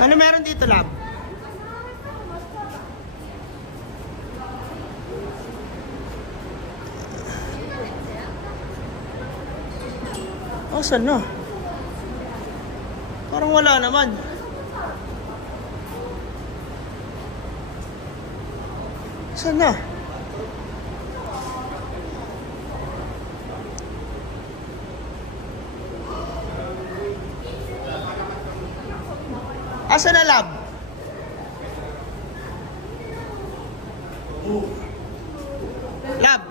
Ano meron dito, lab? Oh, saan na? Parang wala naman. Saan na? Asa na, lab? Lab,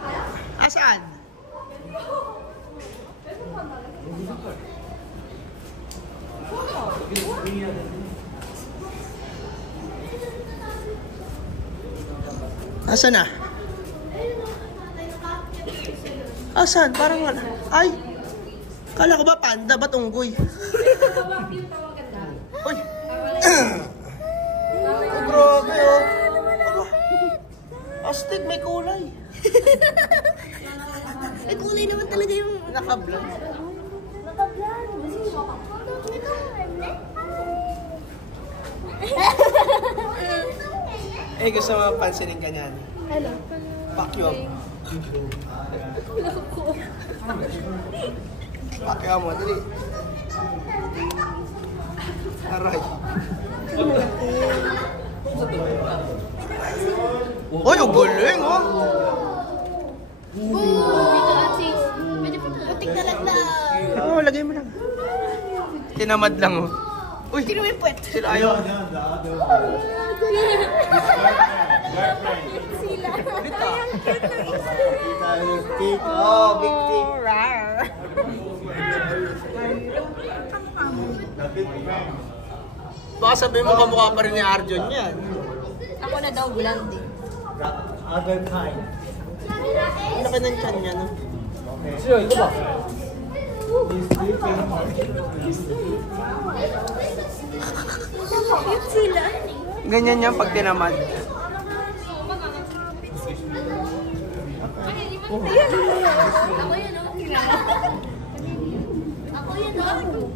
asaan? Asa na? Asan? Parang wala. Ay! Kala ko ba panda? Ba't unggoy? Uy! Oh, grabe oh! Astig, may kulay. May kulay naman talaga yung... Naka-vlog. Naka-vlog. Eh, gusto mo pansinin ka niyan? Ano? Vacuum. Vacuum mo, dali. Aray. Uy, ang galing, oh! Dito at sis. Medyo putik na lang lang. Oo, lagay mo lang. Tinamad lang, oh. Uy, Sino may puwet? sila ayaw. Sila. Dito. Oh, big tip. Baka sabihin mo kamukha pa rin ni Arjun yan. Ako na daw blonde eh. Other kind. Ang laki ng tiyan niya, no? Sino, ito ba? Cute sila. Ganyan yan pag tinamad. Ayan. Ako yan oh. Ako yan oh.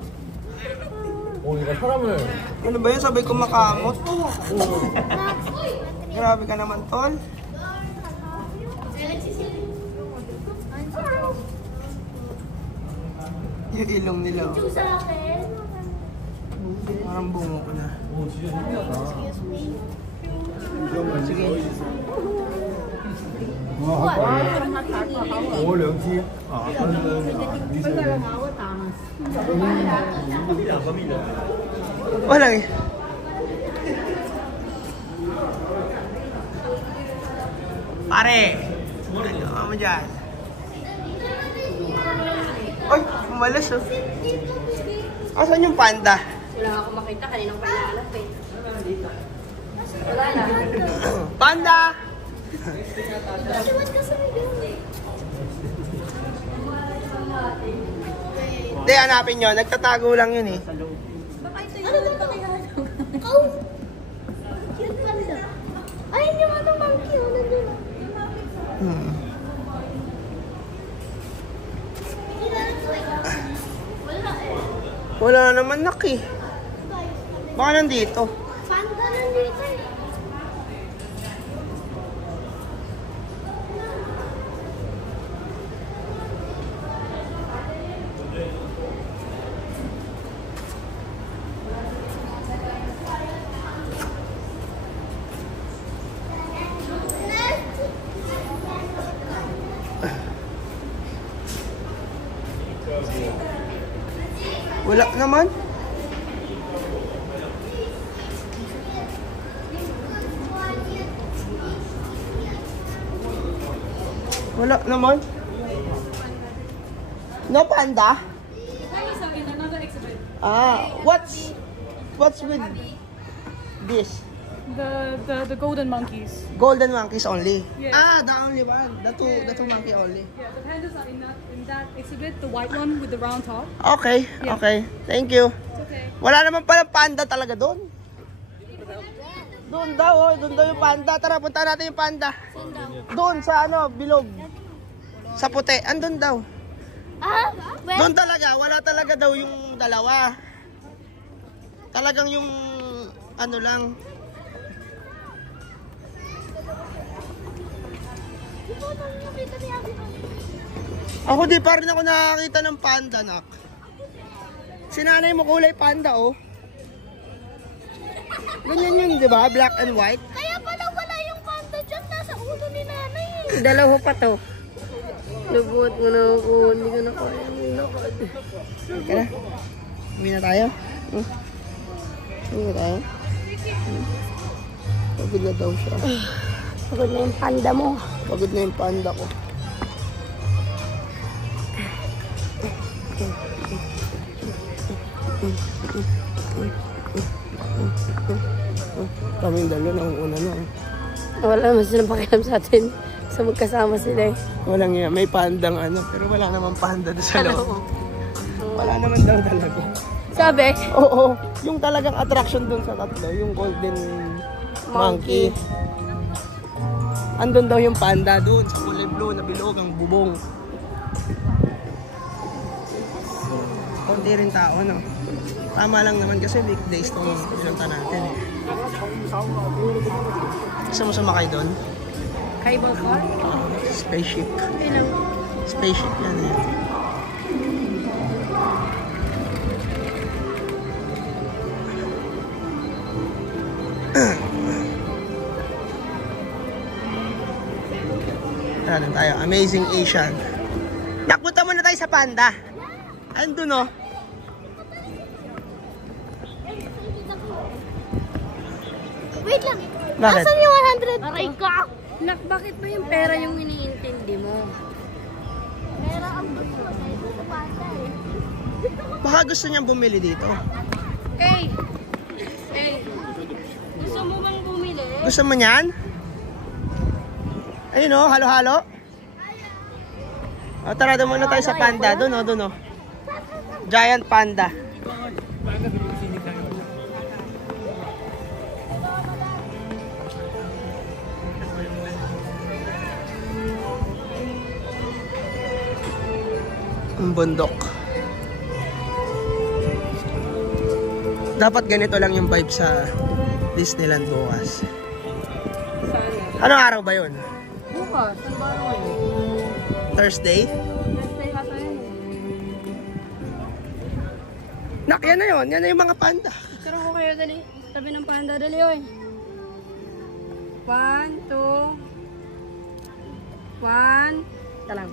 오, 얘가 사람을. Ano ba yun? Sabay ko makamot. Grabe ka naman, tol. Yung ilong nila, oh. Sa akin. Parang bungo ko na. 오, 진짜 신기하다. Sige. 오, 령티. 아, 아까는 미세요. Wala eh. Pare! Ano mo dyan? Ay, umalas oh. Asan yung panda? Wala akong makita. Kaninang pinahanap eh. Wala na. Panda! Siwat ka sa video. Hindi, hanapin nyo. Nagtatago lang yun eh. Ano ba ito kaya? Oh! Cute panda. Ay, hindi mo ito monkey. Oh, nandun. Wala eh. Wala naman nak eh. Baka nandito. Panda nandito eh. Wala naman. Wala naman. No panda? Ah, what's with this? The golden monkeys. Golden monkeys only. Yeah. Ah, the only one. The two monkey only. Yeah, the pandas are in that exhibit, the white one with the round top. Okay, Yeah. okay. Thank you. It's okay. Wala naman pala panda talaga doon. Doon daw, oh. Doon daw yung panda. Tara, punta natin yung panda. Doon sa ano, bilog. Sa puti, andun daw. Ah? Well, Doon talaga, wala talaga daw yung dalawa. Talagang yung ano lang. di ba nang nakita ni Abby? Ako di pa rin ako nakakita ng panda, nak. Si nanay mo kulay panda, oh. Ganyan yun, di ba? Black and white. Kaya pala wala yung panda dyan. Nasa ulo ni nanay eh. Dalawa pa to. Nabuhat mo na ako. Hindi ko na kaya. Teka na. Uwi na tayo. Uwi na tayo. Pagod na daw siya. Pagod na yung panda mo. Pagod na yung panda ko. Kaming dalo na una na. Wala naman silang pakialam sa atin. Sa magkasama sila eh. Walang yan. May pandang ano. Pero wala namang panda doon sa loob. Wala naman daw talaga. Sabi? Oo. Yung talagang attraction doon sa tatlo. Yung golden monkey. Andun daw yung panda doon. Sa kulay blue na bilog ang bubong. Kunti rin tao, no? Tama lang naman kasi weekdays itong pinunta natin. Gusto mo sumakay doon? Cable car? Spaceship. Ilang? Spaceship yan eh. Tara tayo. Amazing Asian. Nakpunta muna tayo sa panda. Andun oh. Wait lang. Bakit? Asan yung 100? Aray ka! Nak, bakit ba yung pera yung iniintindi mo? Pero ang gusto na ito sa panda eh. Baka gusto niyang bumili dito. Okay. Hey. Gusto mo bang bumili? Gusto mo niyan? Ayun oh, halo-halo. O tara, doon muna tayo sa panda. Doon oh, doon oh. Giant panda. Ang bundok. Dapat ganito lang yung vibe sa Disneyland bukas. Anong araw ba yun? Bukas. Ang baro yun. Thursday? Thursday ata yun. Nak, yan na yun. Yan na yung mga panda. Picture ko kayo dali. Tabi ng panda dali oy. 1, 2. 1. Talang.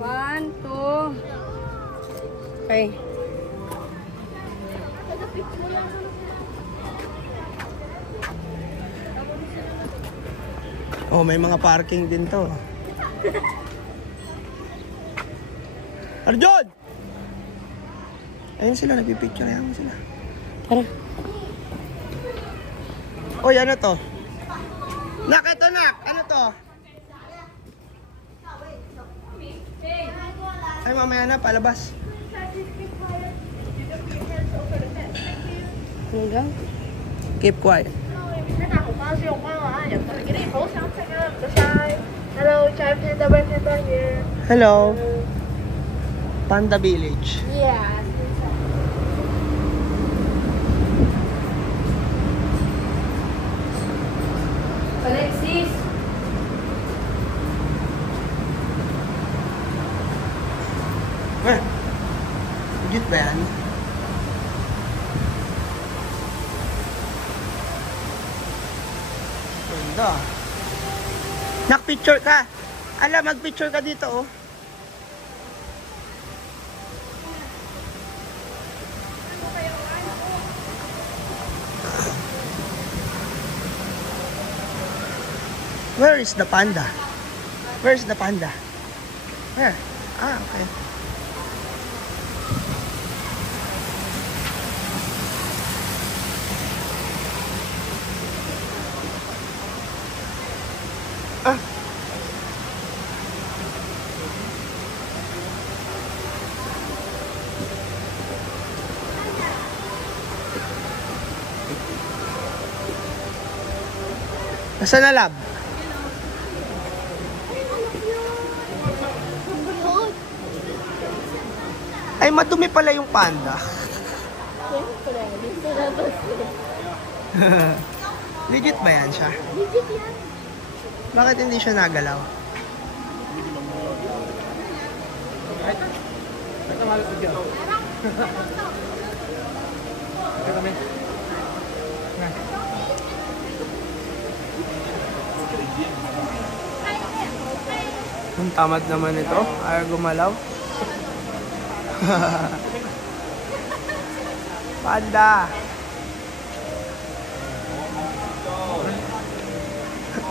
1, 2. Okay. Oh, may mga parking din to. Arjun! Ayun sila, nagpipicture. Ayan mo sila. Tara. Oy, ano to? Nak, ito nak! Ano to? Ay, mamaya na, palabas. Ano daw? Keep quiet. Hello, Chive Panda Panda here. Hello. Panda Village. Yeah. Alexis. Eh, legit ba yan? Ganda. Nak-picture ka. Ala, mag-picture ka dito, oh. Where is the panda? Where's the panda? Where? Ah, okay. Ah. Nasaan na lab? Ay, madumi pala yung panda. Siyempre, dito na to siya. Legit ba yan siya? Legit yan. Bakit hindi siya nagalaw? Ito mahal ko dyan. Ito kami. Ang tamad naman ito. Ayaw gumalaw. Panda!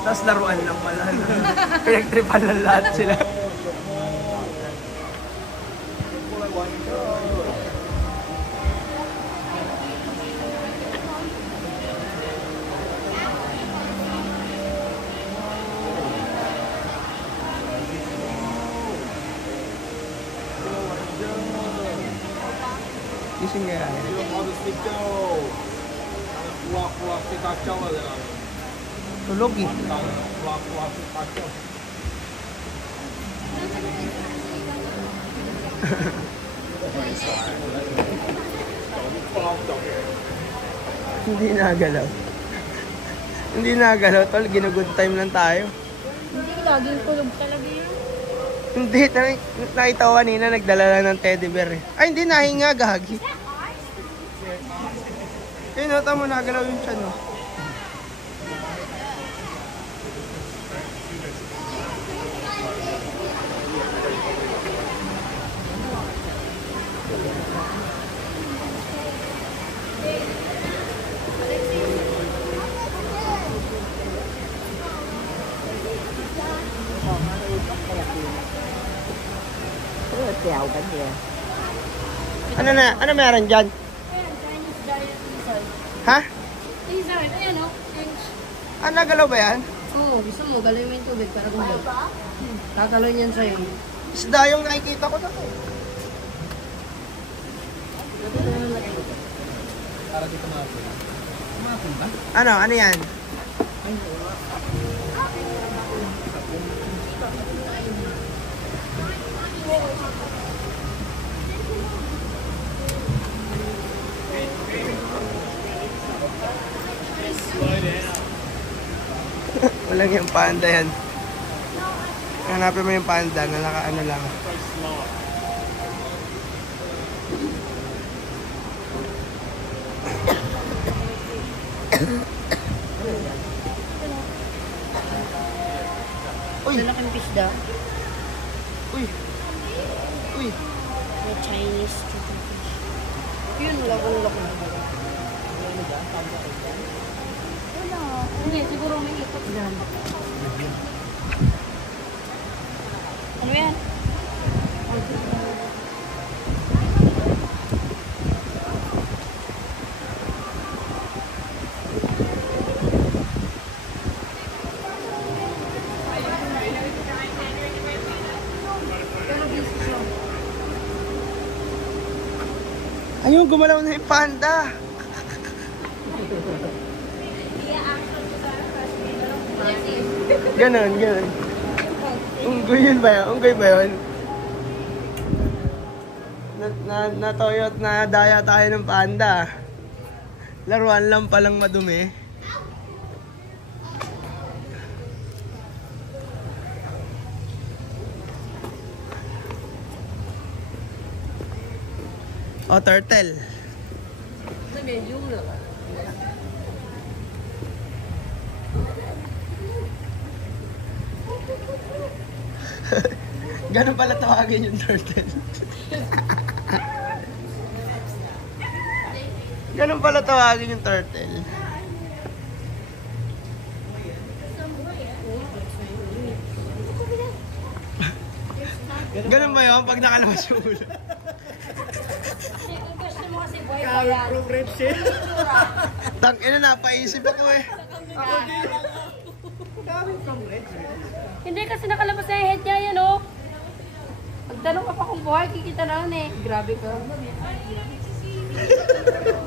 Tapos laruan lang pala. Pinagtripan lang lahat sila. Gising kaya yan. Tulog eh. Hindi nagalaw. Hindi nagalaw, tol. Ginugood time lang tayo. Hindi, laging kulog talaga yun. Hindi, nakita ko kanina nagdala lang ng teddy bear eh. Ay, hindi, nahinga, gagi. Eh, nota mo, nagalaw yung tiyan, no? Ano meron dyan? Ayan, Chinese giant lizard. Ha? Lizard, ayan o. Ah, nagalaw ba yan? Oo, gusto mo, galoy mo yung tubig para gumalaw. Tatalon yan sa'yo. Isda yung nakikita ko na eh. Para dito mahapon. Mahapon ba? Ano yan? Walang yung panda yan. Hanapin mo yung panda na naka-ano lang. Uy! Lalaking pisda. Uy! Uy! May Chinese fish. Yun, wala kong laki. Hindi, siguro may ikot dyan. Ano yan? Ayun, gumalaw na yung panda! Ganon. Unggoy yun ba yun? Unggoy ba yun? Natoyo at nadaya tayo ng panda. Laruan lang palang madumi. O, turtle. Sabi, yung lang. Ganun pala tawagin yung turtle. Ganun pala tawagin yung turtle. Ganun ba yun pag nakalabas yung ulo? Kung gusto mo kasi boy pa yan. Tangina, napaisip ako eh. Hindi kasi nakalabas na yung head niya yan o. Pagtanong ka pa kung buhay, kikita na yun eh. Grabe ka.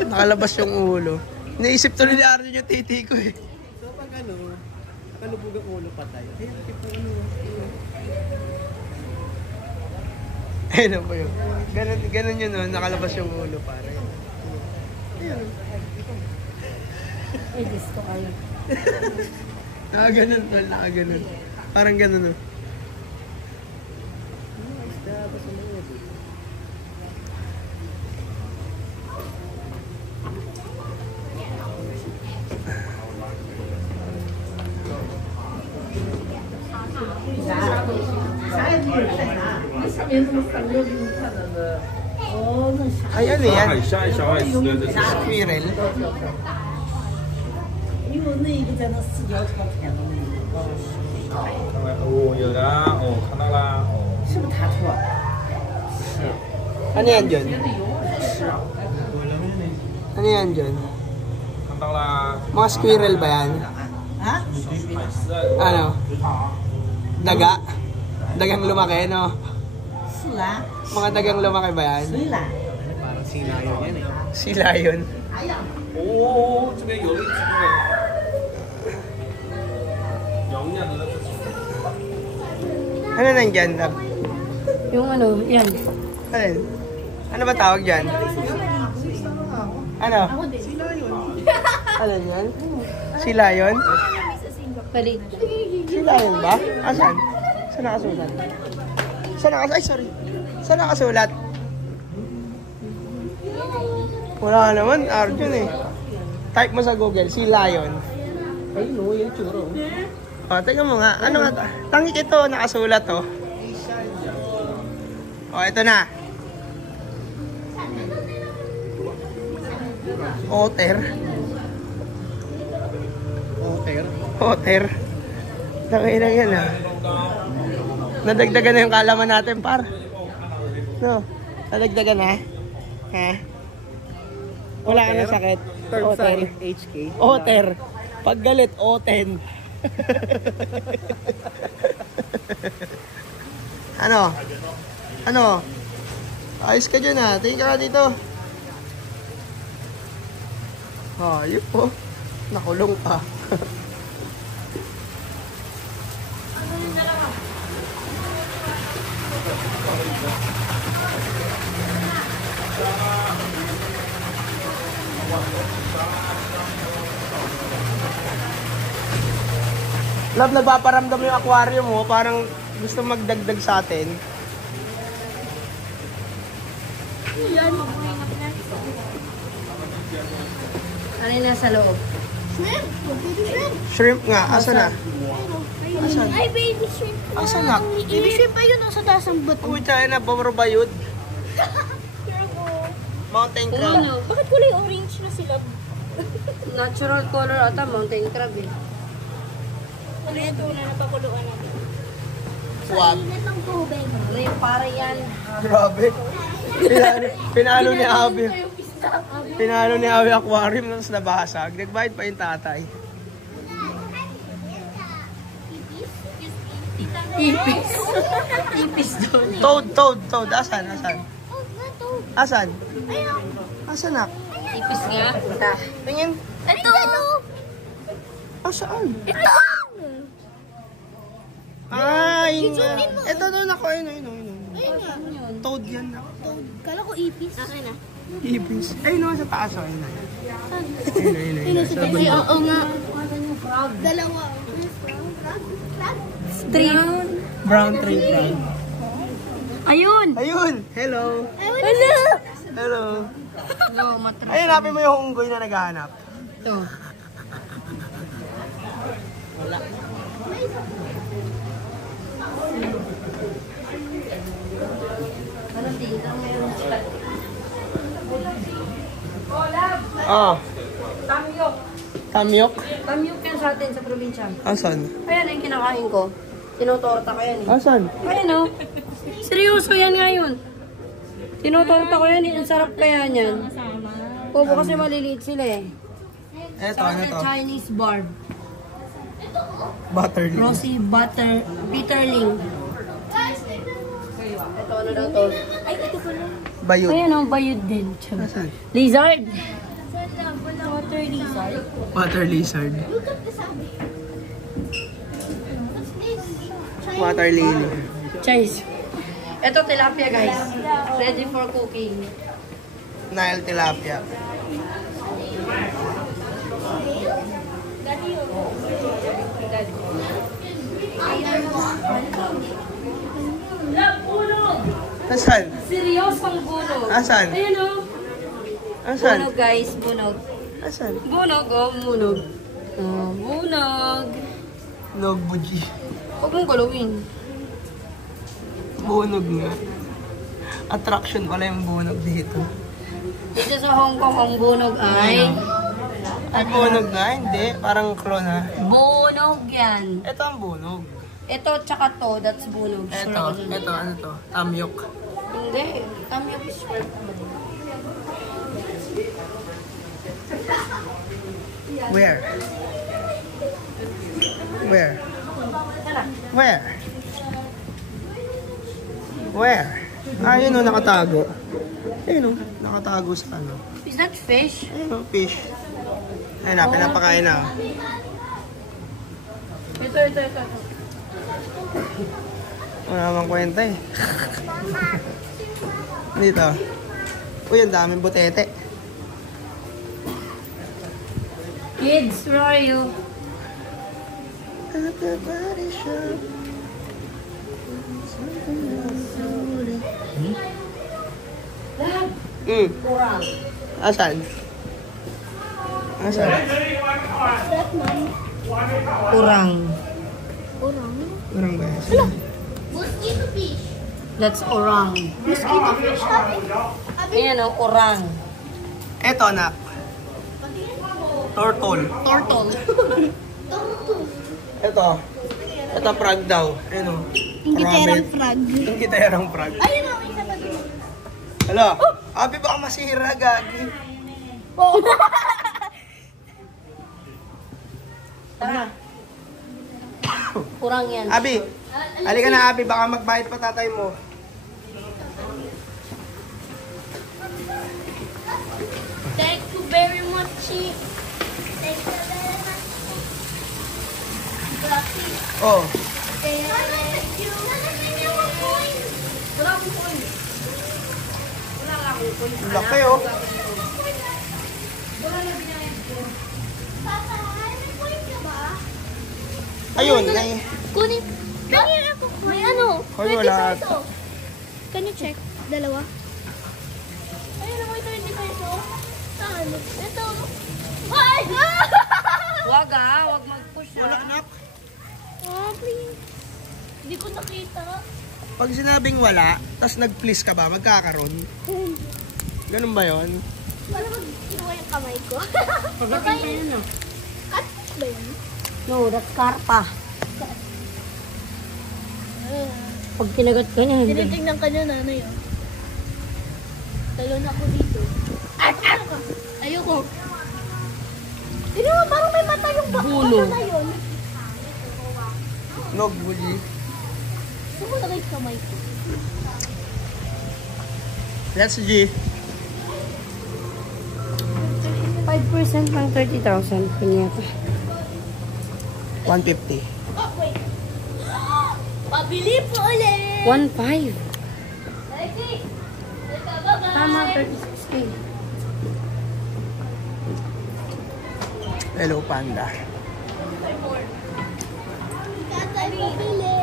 Nakalabas yung ulo. Naisip tuloy ni Arjun yung titi ko eh. So pag ano, kalubog ang ulo patay. Ayun, tipo ano. Ayun po yun. Ganun yun, no? Nakalabas yung ulo, pare. Ayun. Ay, gusto kayo. Nakaganon, tol. Nakaganon. Parang ganun, no? Ay, ano yan? 海虾一小海吃的，这是 Squirrel. 哦，有的啊，哦，看到啦，哦， Ano yan dyan? Ano yan dyan? 看到啦， Mga squirrel ba yan? 海狮啊， Ano? Daga? Dagang lumaki, no? Mga dagang lumaki ba yan? Parang sinayo yan eh. Sila yun. 哦，这边有一只那个，有一样的， Ano nandyan, Lab? Yung ano, yan. Alin? Ano ba tawag dyan? Ano? Alin yan? Sila yun? Balik. Sila yun ba? Asan? Saan nakasulat? Ay, sorry. Saan nakasulat? Wala naman, Arjun eh. Type mo sa Google, si Lion. Ay, no, yung churo. O, tingnan mo nga. Ano nga? Tangik ito, nakasulat oh. O, ito na. Otter. Otter. Otter. Tangin na yan ah. Nadagdagan na yung kalaman natin, par. No? Nadagdagan na? Ha? Wala ka na sakit? Otter. HK. Otter. Pag galit, Oten. Ano? Ano? Ayos ka dyan ah. Tingin ka dito. Ayop po. Nakulong pa. Love, nagpaparamdam yung aquarium mo. Parang gusto magdagdag sa atin. Ano yung nasa loob? Shrimp. Shrimp. Shrimp nga. Asan na? Asan? Ay, baby shrimp. Asan na? Baby shrimp ayun sa taas ng bato. Uy, tayo na. Babarbayod. Mountain Kung crab. ano, Bakit kulay orange na sila? natural color ata, mountain crab eh. Kulay ito na napakuluan natin. Swab. Init ng tubig. Ano yung para yan? Grabe. Pinalo ni Abi. Pinalo ni Abi aquarium tapos nabasag. Nagbayad pa yung tatay. Ipis. Ipis doon. Toad. Asan? Oh, nga to. Asan? Ayun. Asan na? Ipis nga. Ita. Tingin. Ito. Saan? Ito. Yun nga. I-zoom in mo. Ito doon ako. Ayun. Ayun nga. Toad yan. Kala ko ipis. Akin na. Ibis. Ayun naman sa taas. Ayun na. Ayun sa taas. Oo nga. Dalawa. Brown. Brown tree brown. Ayun! Ayun. Hello. Hello. Hello. Hello, matras. Ayun, hanapin mo yung unggoy na naghahanap. Ito. Anong tingin? Mayroon sila. Ah. Tamyok. Tamyok. Tamyok yan sa atin sa probinsya. Asan? Ayan ang kinakain ko. Tinutorta ko yan eh. Asan? Ayan o. Seryoso yan ngayon. Tinutorta ko yan eh. Ang sarap kaya niyan. Opo kasi maliliit sila eh. Eto, ano to? Chinese barb. Butterly. Rosy butter, bitterling. Ito ano daw to? Ay, ito pala. Bayot. Ayan o, bayod din. Asan? Lizard. Water lizard. Water lizard. Look at this, Abby. What's this? Water lily. Chase. Ito tilapia guys. Ready for cooking. Nile tilapia. Asan? Seryosong bunog. Asan? Ayun o. Asan? Bunog guys, bunog. Asan? Bunog oh, bunog. Oh, bunog. Nogbuji. Huwag mong galawin. Bunog nga. Attraction pala yung bunog dito. Dito sa Hong Kong, ang bunog ay... Ay, bunog na? Hindi. Parang clone ha. Bunog yan. Ito ang bunog. Ito tsaka to, that's bunog. Ito. Ito, ano to? Tamyok. Hindi. Tamyok is short. Where? Where? Where? Where? Ah, yun o, nakatago. Ayun o, nakatago sa ano. Is that fish? Ayun o, fish. Ayun na, pinapakain na. Ito. Wala namang kwenta eh. Dito. Uy, ang daming butete. Kids, where are you? At the body shop. Kurang. Asan? Asan? Kurang. Orang. Kurang ba yan? Mosquito fish. That's orang. Mosquito fish, Abi. Ayan o, orang. Eto, anak. Turtle. Turtle. Tortoise. Ito. Ito, frog daw. Ayun o. Ingiterang frog. Ingiterang frog. Ayun ang isa pa dito. Hala. Abi, baka masira, gagi. Oo. Tara. Kurang yan. Abi. Halika na, Abi. Baka magbayad pa tatay mo. Thank you very much, Chief. Thank you very much. Gracias. Oh. Thank you. Wala akong coin. Wala nga akong coin. Laki oh. Papa, may point ka ba? Ayun. Ay. Kunin. Tingin ako. May ano? Hoy, 20 wala peso. Can you check? Dalawa. Ayun na, may 20 peso. Saan? Ito. Ay! Wag wag mag-push Wala, anak. Oh, please. Hindi ko nakita. Pag sinabing wala, tas nag-please ka ba, magkakaroon? Ganun ba yun? Para mag-iwa yung kamay ko. Pagdating pa yun ah. Cut ba yun? No, that's karpa. Pag tinagat ka niya, hindi. Tinitingnan ka niya, nanay. Oh. Talon ako dito. Ayoko. Tignan mo, parang may mata yung Bulo. baka na yun. Nogbuji. Gusto mo lagay sa kamay ko. That's G. 5% ng 30,000. Pinyata. 150. Oh, wait. Pabili po ulit. 1.5. Okay. Bye-bye. Tama, 36K. Hello, Panda. Tatay pabili.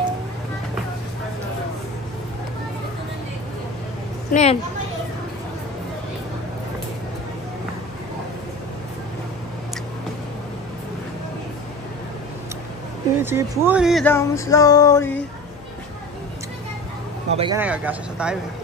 Ano yan? If you put it down slowly. Mabay ka na, gagasa sa tayo eh.